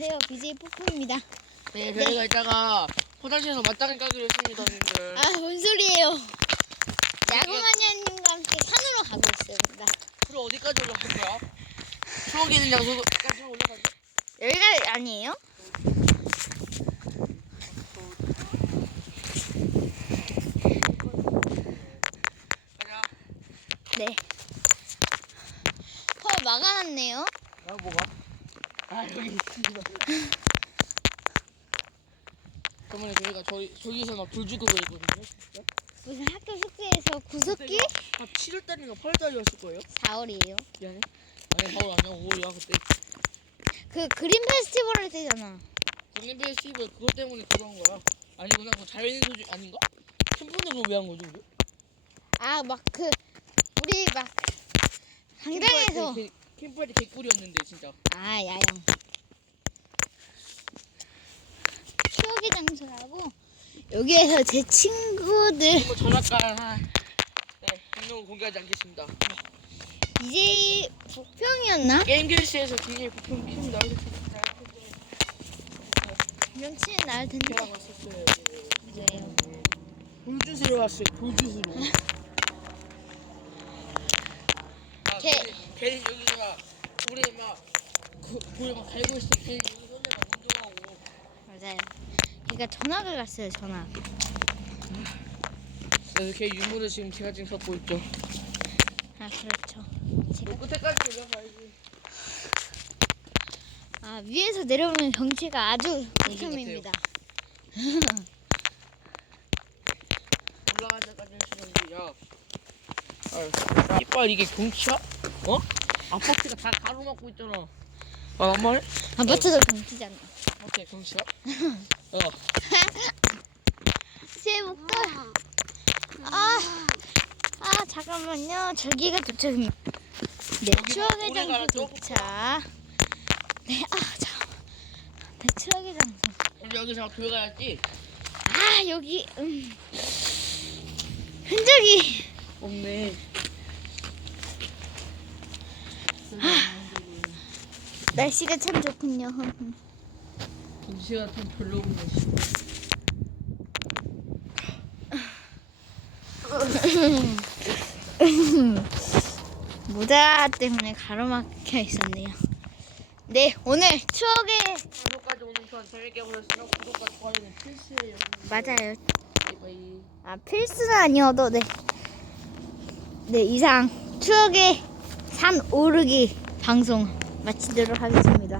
안녕하세요. BJ 뽀뽀입니다. 네, 저희가 이따가 화장실에서 맞짱을 까기로 했습니다, 님들. 아, 뭔 소리예요? 야구마녀님과 함께 산으로 가고 있습니다. 그럼 어디까지 올라갈 거야? 추억이 있는 장소까지 올라가자. 여기가 아니에요? 가자. 네. 어, 막아놨네요. 아, 뭐가? 아, 여기 있습니다. 저번에 저희가 저희, 저기서 막불 주고 그랬거든요. 무슨 학교 숙제에서 구석기? 아, 7월 달인가 8월 달이었을 거예요? 4월이에요. 미안해. 아니, 4월 아니야. 5월이야, 그때. 그 그린 페스티벌 할 때잖아. 국내 페스티벌 그것 때문에 그런 거야. 아니구나. 그거 자연인 소주 아닌가? 캠프는 왜한 거죠, 우리? 아, 막 그 우리 막 당장에서 캠프할 때 개- 캠프할 때 개꿀이었는데, 진짜. 아, 야영. 추억의 장소라고 여기에서 제 친구들 이거 전학간 한 네, 분명 공개하지 않겠습니다. 이제 북평이었나? 게임 교실에서 DJ 부품 명치는 나을 텐데. 제가 왔었어요. 그래요. 돌주스로 왔어요. 돌주스로. 아, 걔- 괜히- 괜히 여기가 우리 막 그, 돌막 갈고 있어. 괜히 여기 혼자가 운동하고. 맞아요. 그러니까 전학을 갔어요. 전학. 그래서 걔 유물을 지금 제가 지금 갖고 있죠. 아 그렇죠. 제가 그 끝에까지 올라가야지. 아 위에서 내려오는 경치가 아주. 극혐입니다. 올라갈 때까지 시간이 야. 아, 이빨 이게 경치야? 어? 아파트가 다 가로막고 있잖아. 아, 엄마네? 아파트도 경치잖아. 아파트 경치야? 어. 제 목도. 아, 아 잠깐만요. 저기가. 네, 여기가 추억의 오래 가라, 장소 도착. 네, 아 잠. 네, 추억의 장소. 우리 여기 잠깐 들어가야지. 아 여기 음. 흔적이 없네. 날씨가 참 좋군요. 경치가 좀 별로군요. 모자 때문에 가로막혀 있었네요. 네, 오늘 추억의 구독까지 오는 편 재밌게 보셨으면 구독과 좋아요는 필수예요. 맞아요. 바이바이. 아 필수는 아니어도 네. 네 이상 추억의 산 오르기 방송 마치도록 하겠습니다.